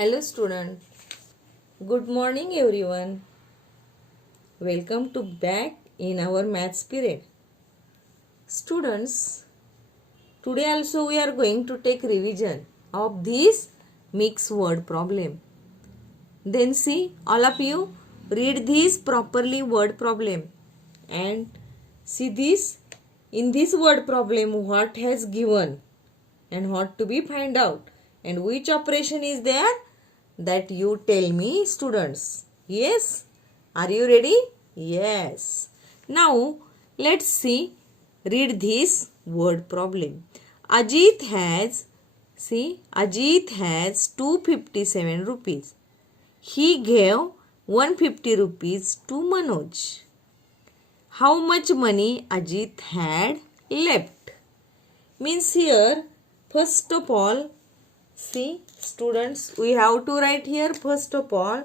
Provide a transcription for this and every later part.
Hello student. Good morning everyone. Welcome to back in our maths period. Students, today also we are going to take revision of this mixed word problem. Then see, all of you read this properly word problem and see this. In this word problem what has given and what to be find out and which operation is there, that you tell me students. Yes, are you ready? Yes. Now let's see, read this word problem. Ajit has 257 rupees. He gave 150 rupees to Manoj. How much money Ajit had left? Means here, first of all, see students, we have to write here first of all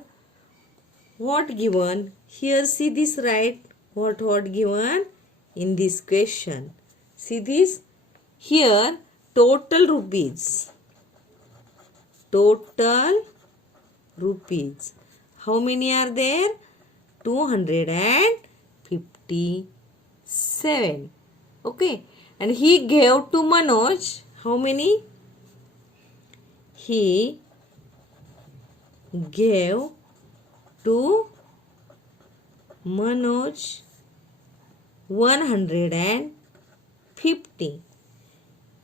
what given. Here see this, right? What given in this question. See this, here total rupees. Total rupees. How many are there? 257. Okay. And he gave to Manoj how many? He gave to Manoj 150.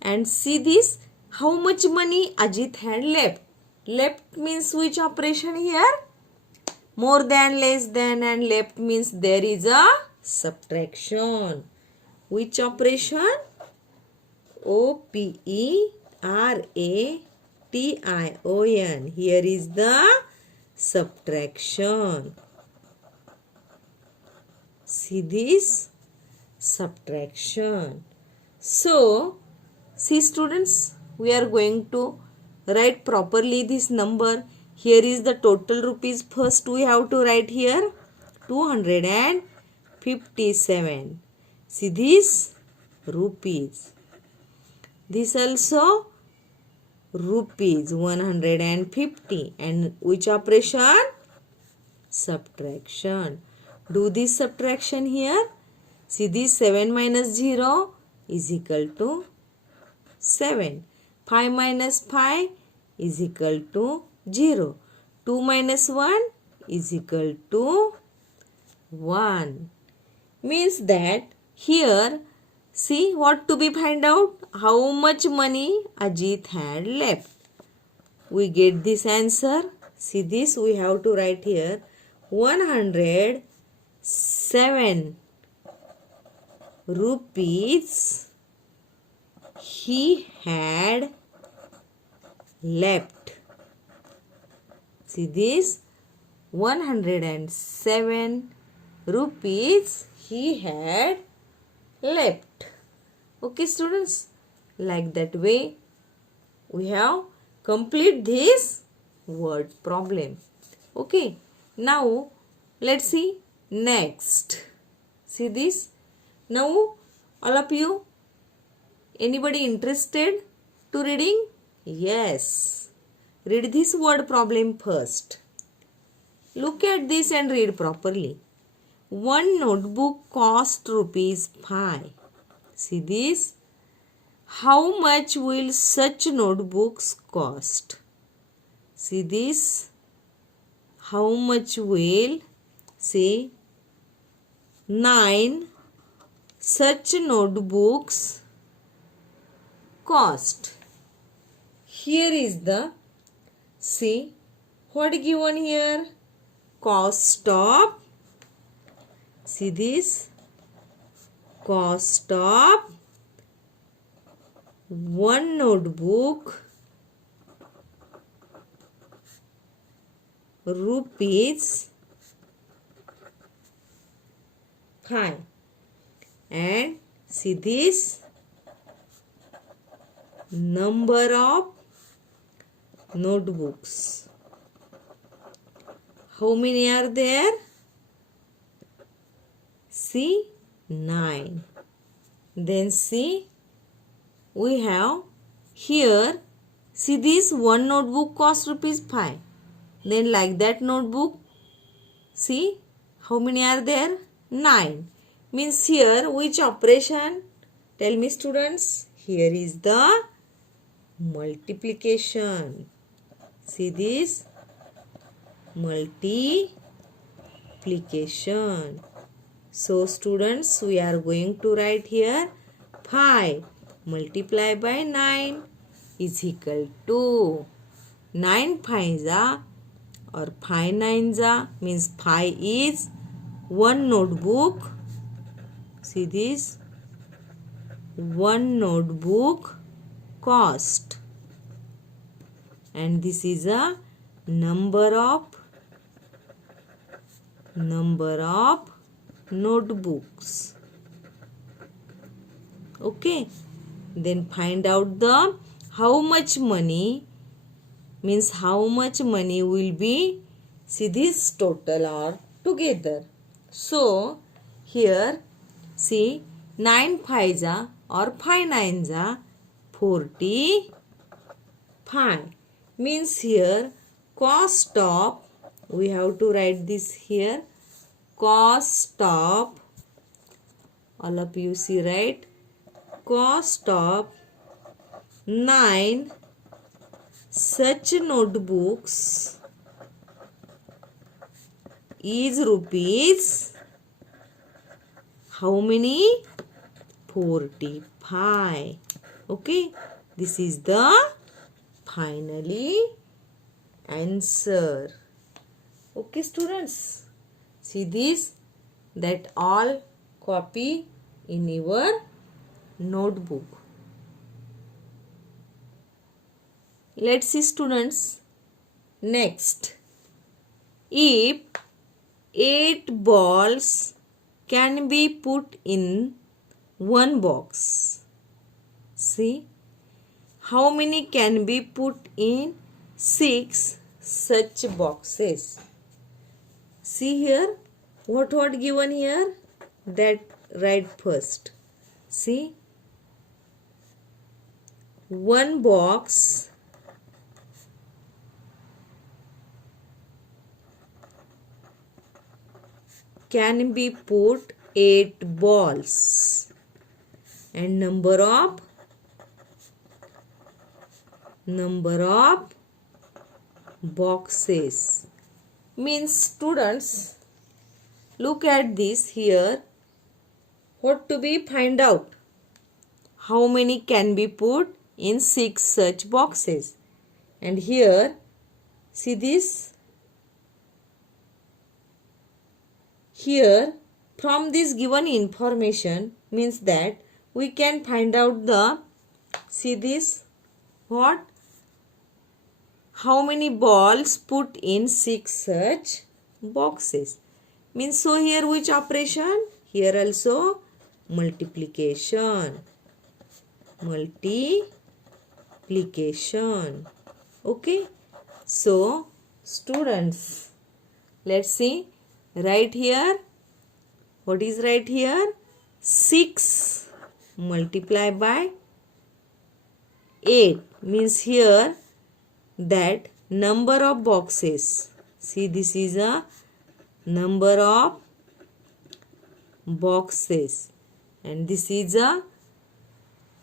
And see this, how much money Ajit had left. Left means which operation here? More than, less than, and left means there is a subtraction. Which operation? OPERATION. Here is the subtraction. See this? Subtraction. So, see students, we are going to write properly this number. Here is the total rupees. First we have to write here 257. See this? Rupees. This also rupees 150. And which operation? Subtraction. Do this subtraction here. See this, 7 minus 0 is equal to 7. 5 minus 5 is equal to 0. 2 minus 1 is equal to 1. Means that here, see what to be find out? How much money Ajit had left. We get this answer. See this, we have to write here 107 rupees he had left. See this, 107 rupees he had left. Okay students, like that way we have complete this word problem. Okay, now let's see next. See this, now all of you, anybody interested to reading? Yes, read this word problem first. Look at this and read properly. One notebook cost rupees 5. See this, how much will such notebooks cost? See this, how much will, say 9 such notebooks cost. Here is the, see what given here? Cost of, see this, cost of one notebook rupees 5. And see this, number of notebooks. How many are there? See, 9. Then see, we have here See, this one notebook costs rupees 5. Then like that notebook, see how many are there? 9. Means here which operation? Tell me students. Here is the multiplication. See this? Multiplication. So students, we are going to write here 5 multiply by 9 is equal to 9 5s or 5 9s means 5 is one notebook. See this? One notebook cost. And this is a number of notebooks. Okay. Then find out the how much money means how much money will be. See this total are together. So here see 9 5s or 5 9s 45 means here cost of, we have to write this here, cost of, all of you see right, cost of 9 such notebooks is rupees how many? 45. Okay, this is the finally answer. Okay students, see this, that all copy in your notebook. Let's see students. Next, if 8 balls can be put in one box, see how many can be put in 6 such boxes. See here, what given here? That write first. See, one box can be put 8 balls and number of boxes means students, look at this here, what to be find out, how many can be put in 6 such boxes. And here see this, here from this given information means that we can find out the, see this, what, how many balls put in 6 such boxes means, so here which operation? Here also multiplication. Okay, so students, let's see, right here, what is right here? 6 multiply by 8 means here that number of boxes. See, this is a number of boxes and this is a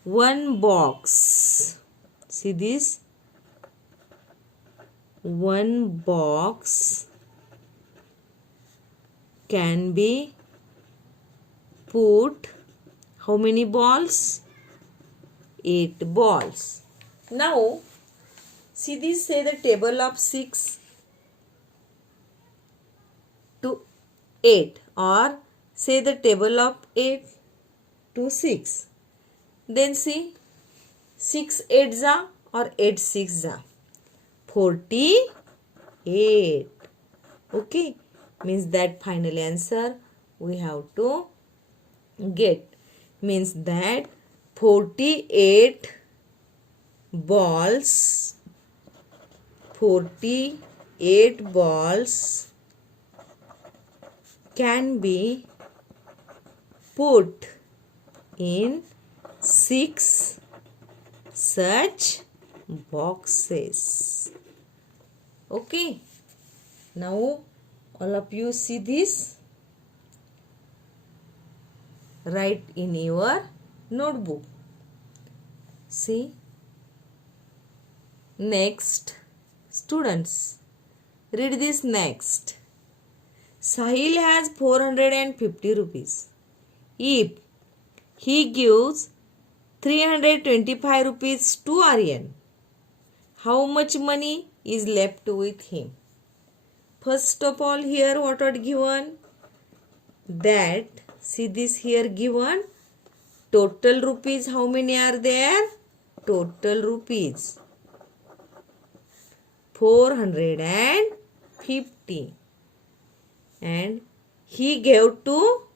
one box. See this, one box can be put how many balls? 8 balls. Now see this, say the table of 6 to 8 or say the table of 8 to 6. Then see 6 8s or 8 6s 48. Okay, means that final answer we have to get, means that 48 balls, 48 balls can be put in 6 such boxes. Okay. Now all of you see this. Write in your notebook. See. Next, students, read this next. Sahil has 450 rupees. If he gives 325 rupees to Aryan, how much money is left with him? First of all, here what are given? That, see this here given, total rupees, how many are there? Total rupees 450, and he gave to,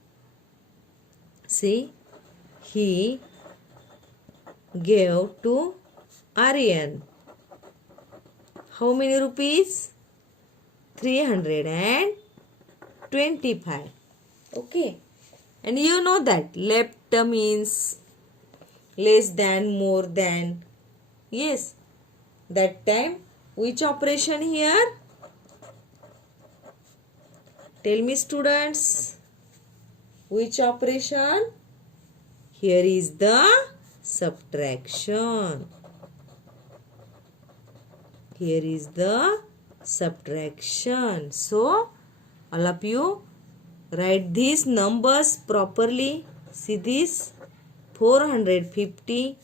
see, he gave to Aryan how many rupees? 325. Okay, and you know that left means less than, more than. Yes, that time which operation here? Tell me, students, which operation? Here is the subtraction. Here is the subtraction. So, all of you write these numbers properly. See this, 450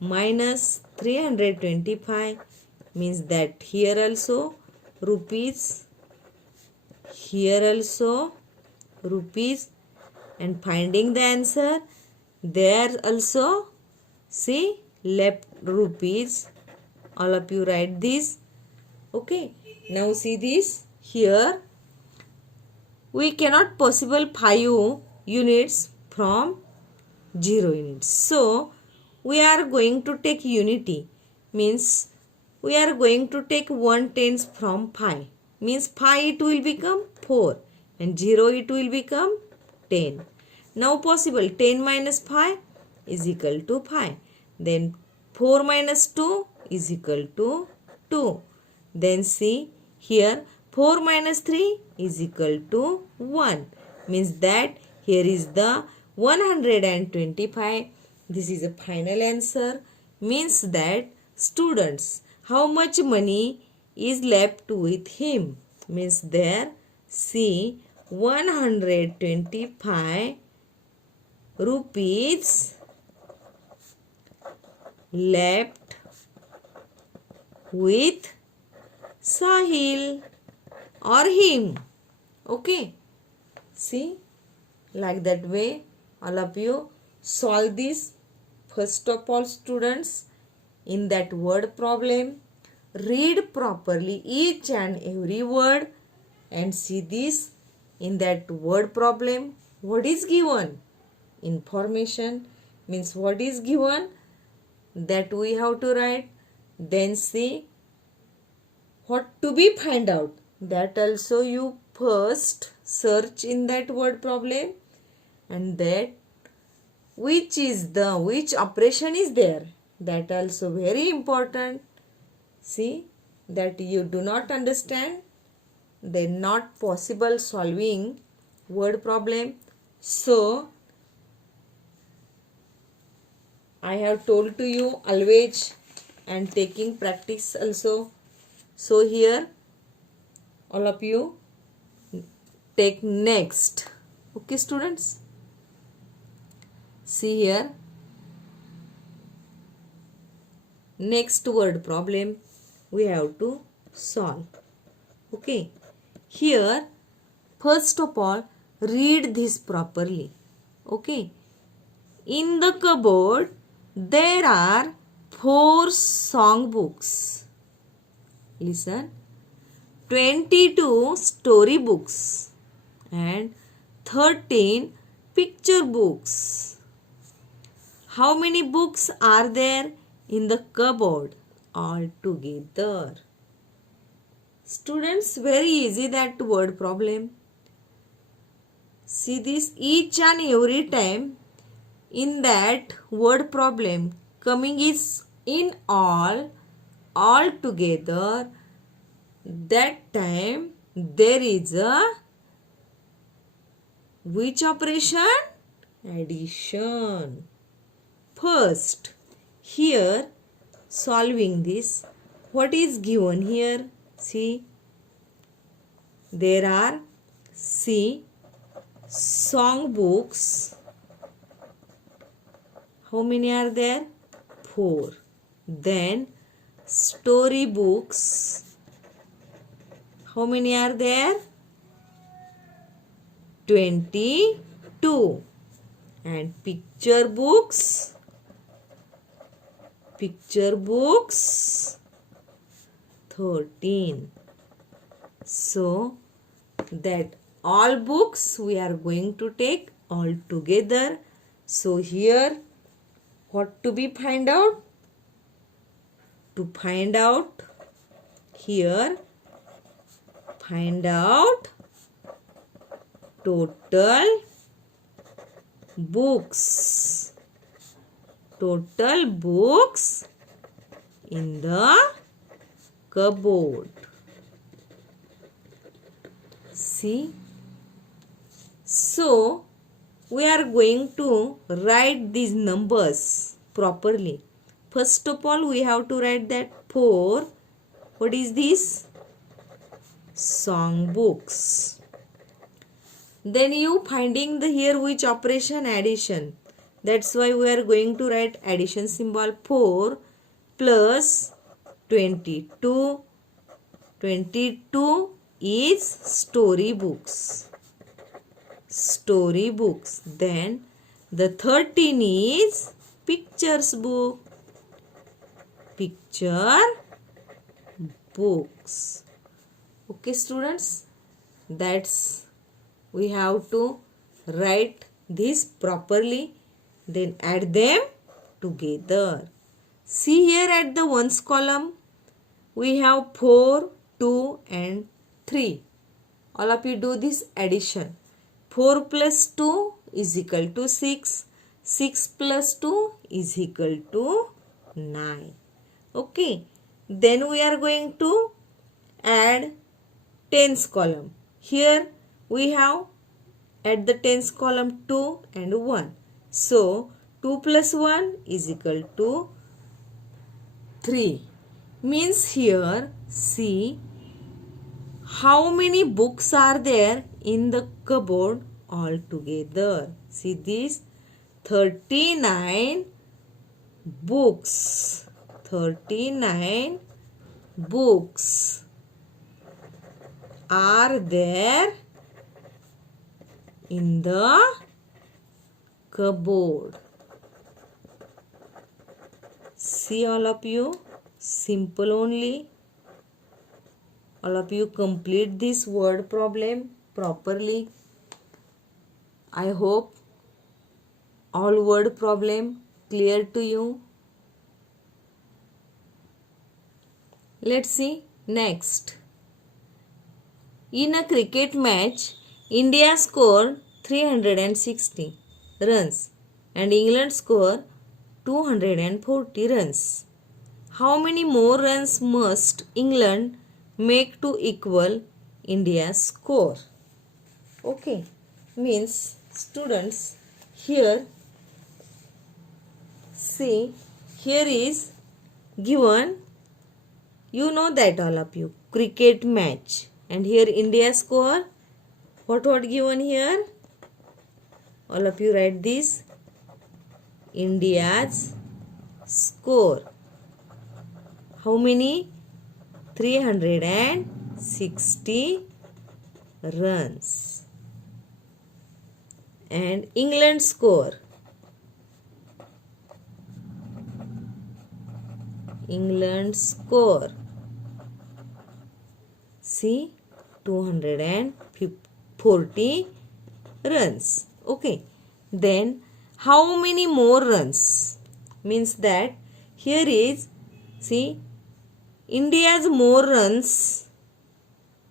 minus 325 means that here also rupees, here also rupees, and finding the answer, there also, see, left rupees. All of you write this. Okay, now see this here, we cannot possible 5 units from 0 units. So, we are going to take unity, means we are going to take 1/10 from 5, means 5 it will become 4 and 0 it will become 10. Now possible 10 minus 5 is equal to 5. Then 4 minus 2 is equal to 2. Then see here 4 minus 3 is equal to 1. Means that here is the 125. This is a final answer. Means that students, how much money is left with him? Means there, see, 125 rupees left with Sahil or him. Okay. See, like that way all of you solve this. First of all, students, in that word problem, read properly each and every word and see this. In that word problem, what is given? Information, means what is given, that we have to write. Then see what to be find out, that also you first search in that word problem, and that which operation is there, that also very important. See, that you do not understand, then not possible solving word problem. So I have told to you always, and taking practice also. So here all of you take next. Okay, students, see here, next word problem we have to solve. Okay, here first of all read this properly. Okay, in the cupboard there are 4 song books. Listen, 22 story books and 13 picture books. How many books are there in the cupboard altogether? Students, very easy that word problem. See this, each and every time in that word problem coming is in all all together, that time there is a which operation? Addition. First, here solving this, what is given here? See, there are song books. How many are there? 4. Then story books. How many are there? 22. And picture books. 13. So that all books we are going to take all together. So here what to be find out? To find out here, find out total books. Total books in the cupboard. See? So, we are going to write these numbers properly. First of all, we have to write that 4. What is this? Song books. Then you finding the here which operation? Addition. That's why we are going to write addition symbol. 4 plus 22. 22 is story books. Story books. Then the 13 is pictures book. Picture books. Okay, students, that's we have to write this properly, then add them together. See here at the ones column, we have 4, 2 and 3. All of you do this addition. 4 plus 2 is equal to 6. 6 plus 2 is equal to 9. Okay. Then we are going to add tens column. Here we have at the tens column 2 and 1. So 2 plus 1 is equal to 3. Means here see how many books are there in the cupboard all together. See this 39 books. 39 books are there in the cupboard. See all of you, simple only. All of you complete this word problem properly. I hope all word problem clear to you. Let's see next. In a cricket match, India scored 360 runs and England scored 240 runs. How many more runs must England make to equal India's score? Okay, means students here see here is given, you know that all of you, cricket match, and here India score. What given here? All of you write this, India's score. How many? 360 runs. And England score. England score. See, 240 runs. Okay. Then how many more runs? Means that here is, see, India's more runs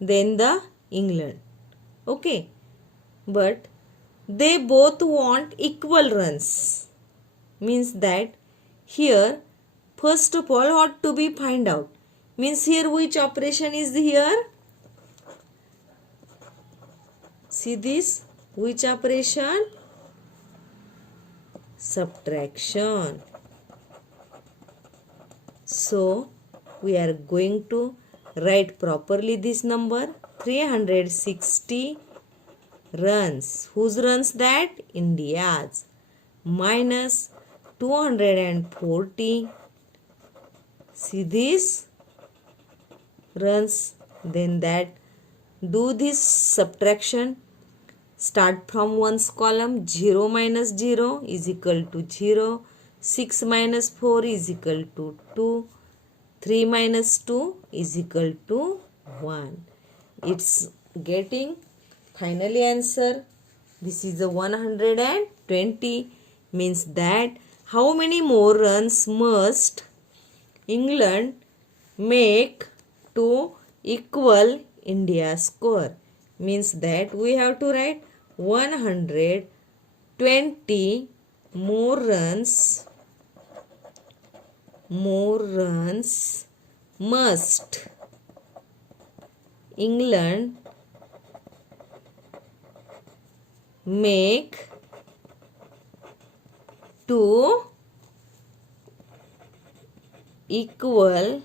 than the England. Okay. But they both want equal runs. Means that here, first of all, what to be find out? Means here which operation is here? See this, which operation? Subtraction. So we are going to write properly this number. 360 runs. Whose runs that? India's. Minus 240. See this? Runs. Then that. Do this subtraction. Start from one's column. 0 minus 0 is equal to 0. 6 minus 4 is equal to 2. 3 minus 2 is equal to 1. It's getting finally answer. This is the 120. Means that how many more runs must England make to equal India's score? Means that we have to write 120 more runs must England make to equal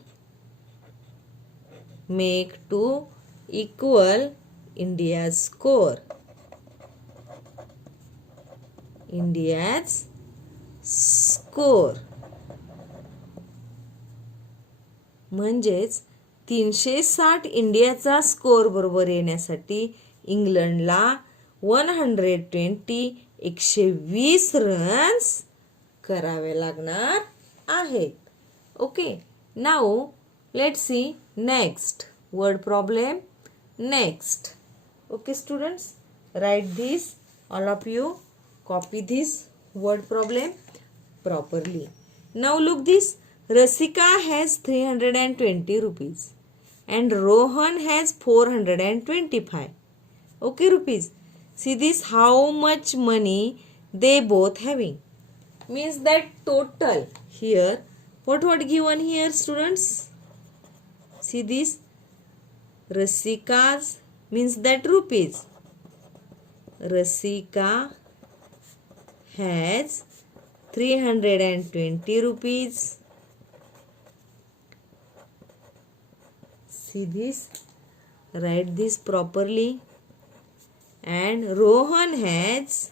India's score. India's score. म्हणजेच 360 इंडियाचा score बरोबर येण्यासाठी इंग्लंडला 120 runs करावे लागणार आहेत. Okay, now let's see next word problem. Next. Okay students, write this, all of you copy this word problem properly. Now look this, Rasika has 320 rupees and Rohan has 425. Okay rupees. See this, how much money they both having. Means that total here, what given here students? See this, Rasika's means that rupees. Rasika has 320 rupees. See this, write this properly. And Rohan has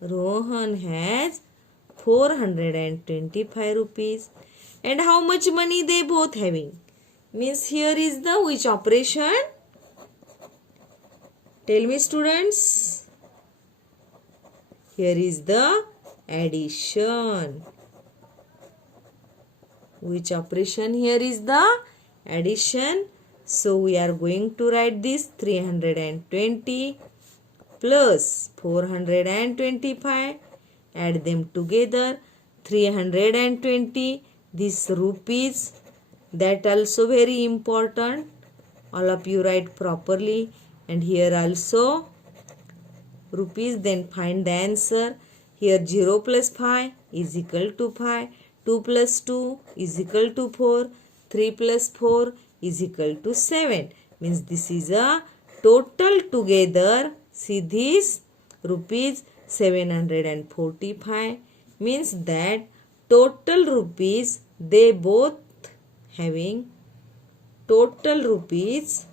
425 rupees. And how much money they both having? Means here is the which operation? Tell me students. Here is the addition. Which operation here is the addition? So we are going to write this 320 plus 425. Add them together. 320. This rupees. That also very important. All of you write properly. And here also rupees. Then find the answer. Here 0 plus 5 is equal to 5. 2 plus 2 is equal to 4. 3 plus 4 is equal to 7. Means this is a total together. See this, rupees 745. Means that total rupees they both having, total rupees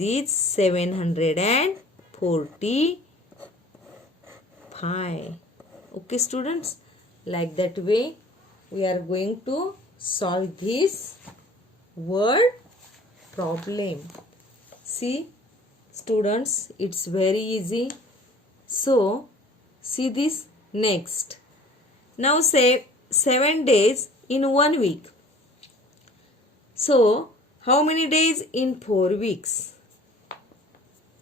is 745. Okay students, like that way we are going to solve this word problem. See students, it's very easy. So see this next. Now say 7 days in 1 week. So how many days in 4 weeks?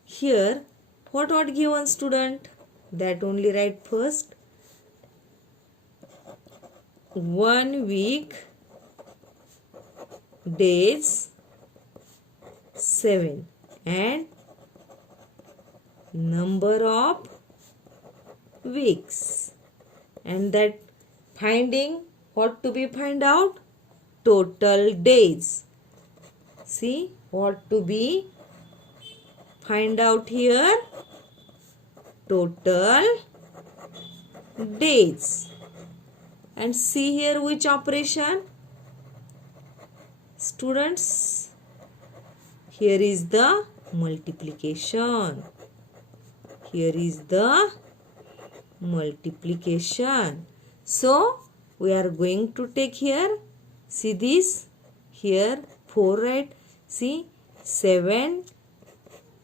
Here what given student? That only write first. 1 week days 7 and number of weeks. And that finding, what to be find out? Total days. See what to be find out here? Total days. And see here which operation? Students, here is the multiplication. Here is the multiplication. So we are going to take here, see this, here 4, right? See 7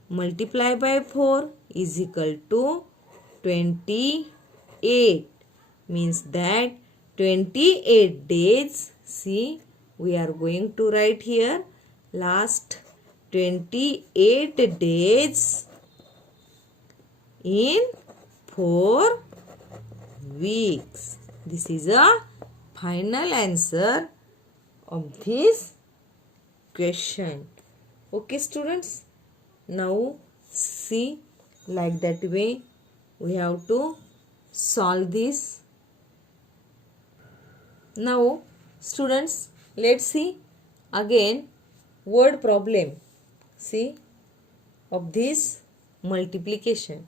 multiplied by 4 is equal to 28. Means that 28 days. See, we are going to write here last 28 days in 4 weeks. This is a final answer of this question. Okay, students. Now see, like that way we have to solve this. Now students, let's see again word problem. See, of this multiplication.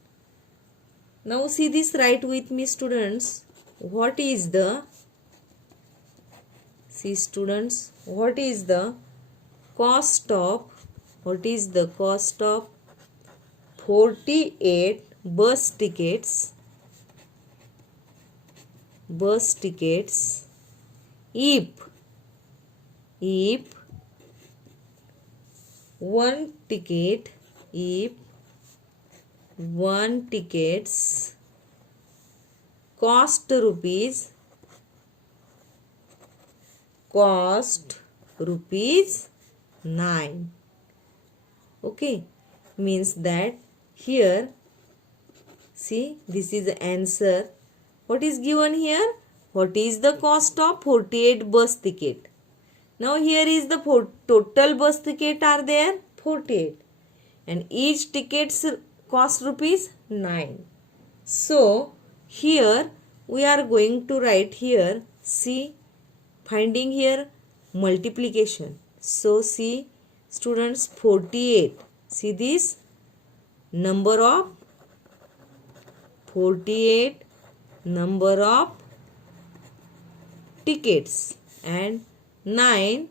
Now see this, write with me students. What is the, see students, what is the cost of, 48 bus tickets if one tickets cost rupees 9. Okay, means that here, see, this is the answer. What is given here? What is the cost of 48 bus ticket? Now here is the total bus ticket are there 48, and each tickets cost rupees 9. So here we are going to write here, see, finding here multiplication. So see students, 48, see this number of 48 number of tickets, and 9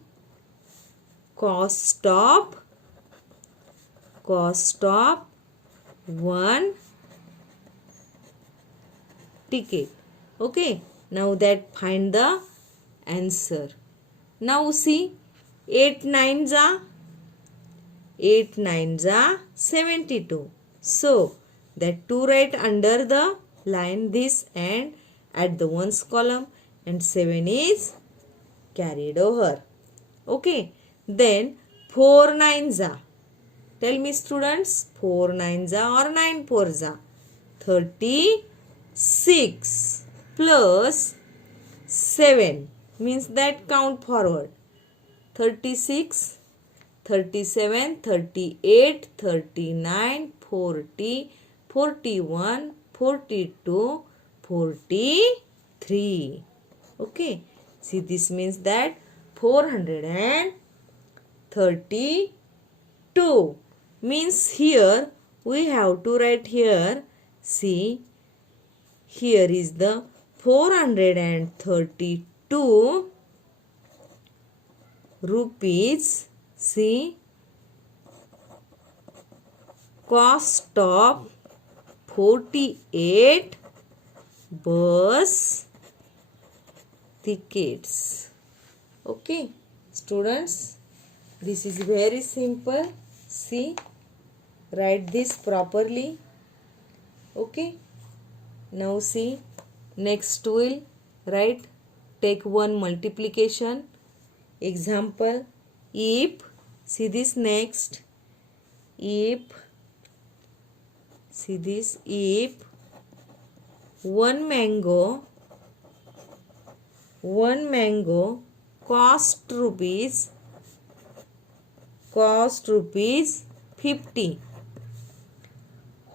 cost of one ticket. Okay, now that find the answer. Now see, 8 9s are 72. So that 2 write under the line this and at the ones column, and 7 is carried over. Okay, then 4 9s are, tell me students, 4 9s are or 9 4s are? 36 plus 7 means that count forward. 36, 37, 38, 39, 40, 41, 42, 43. Okay, see, this means that 432 means here we have to write here, see, here is the 432 rupees, see, cost of 48 bus tickets. Okay, students, this is very simple. See, write this properly. Okay, now see, next we'll write, take one multiplication example. If, see this next, if, see this, if one mango cost rupees 50,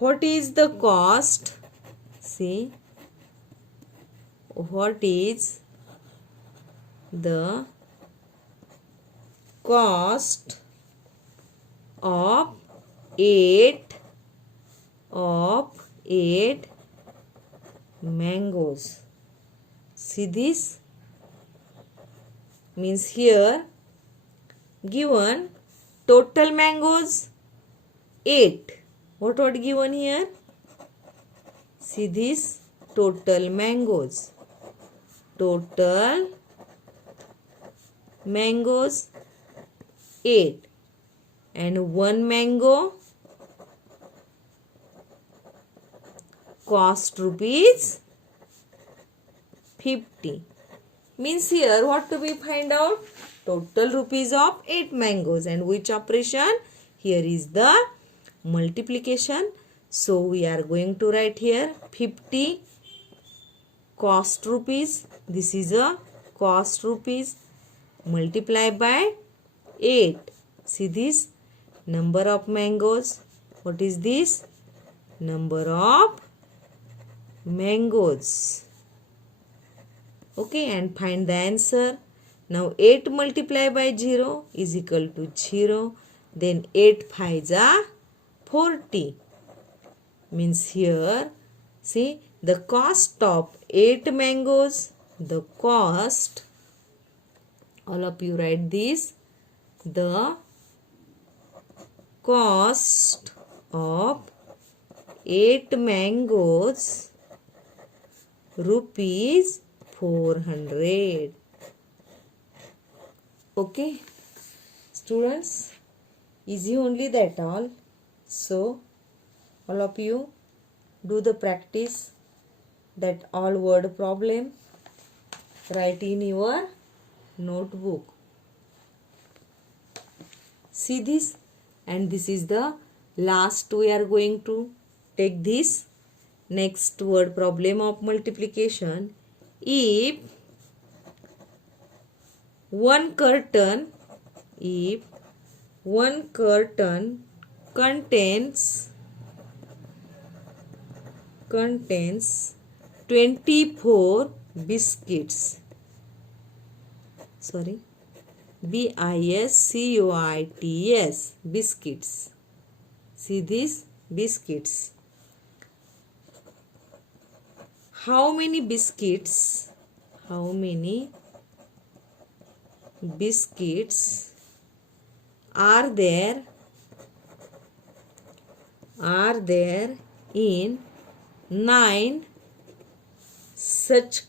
what is the cost? See, what is the cost of eight mangoes? See this? Means here given total mangoes 8. What was given here? See this, total mangoes. Total mangoes 8 and one mango cost rupees 50. Means here what to be find out? Total rupees of 8 mangoes, and which operation? Here is the multiplication. So we are going to write here 50 cost rupees. This is a cost rupees, multiply by 8. See this, number of mangoes. What is this? Number of mangoes. Okay, and find the answer. Now 8 multiplied by 0 is equal to 0. Then 8 5s are 40. Means here, see, the cost of 8 mangoes, the cost, all of you write this, the cost of 8 mangoes rupees 400. Okay, students, easy only that all. So all of you do the practice, that all word problem, write in your notebook. See this, and this is the last we are going to take this next word problem of multiplication. If one curtain contains 24 biscuits, sorry, biscuits, biscuits. See these biscuits. How many biscuits are there in 9 such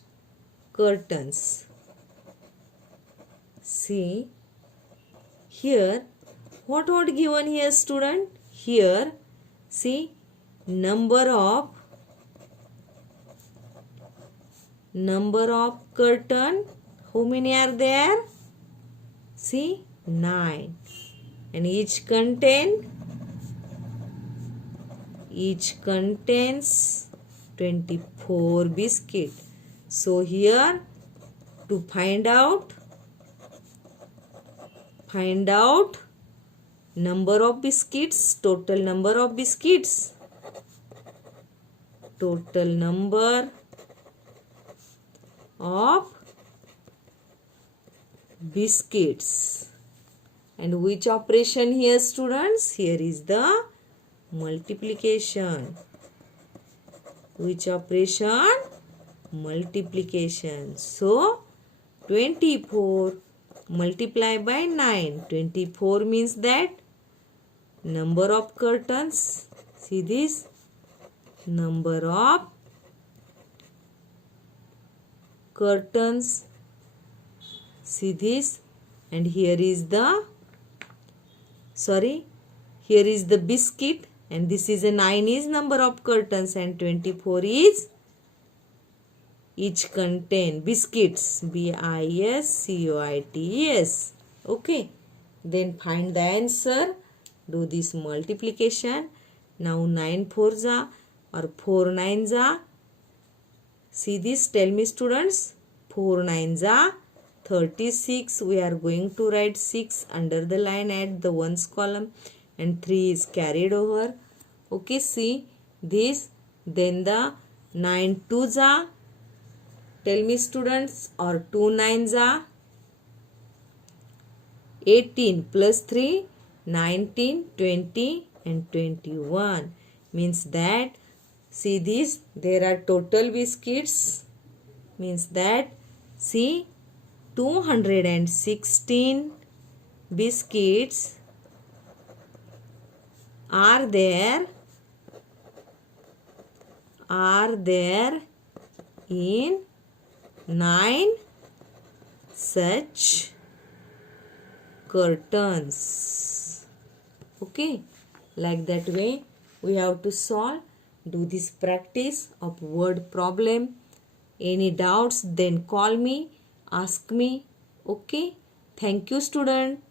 curtains? See here, what was given here, student? Here, see, number of curtain, how many are there? See, 9, and each contains 24 biscuit. So here, to find out number of biscuits, total number of biscuits, total number of biscuits. And which operation here, students? Here is the multiplication. Which operation? Multiplication. So 24 multiplied by 9. 24 means that number of curtains. See this, number of curtains. See this, and here is the, sorry, here is the biscuit, and this is a 9 is number of curtains, and 24 is each contain biscuits, biscuits. Okay, then find the answer. Do this multiplication. Now 9 4s are, or 4 9s are. See this, tell me students, 4 9s are 36. We are going to write 6 under the line at the ones column, and 3 is carried over. Okay, see, this, then the 9 twos are, tell me students, or 2 nines are 18 plus 3, 19, 20 and 21. Means that, see this, there are total biscuits. Means that, see, 216 biscuits are there in 9 such curtains. Okay, like that way we have to solve. Do this practice of word problem. Any doubts, then call me, ask me. Okay, thank you student.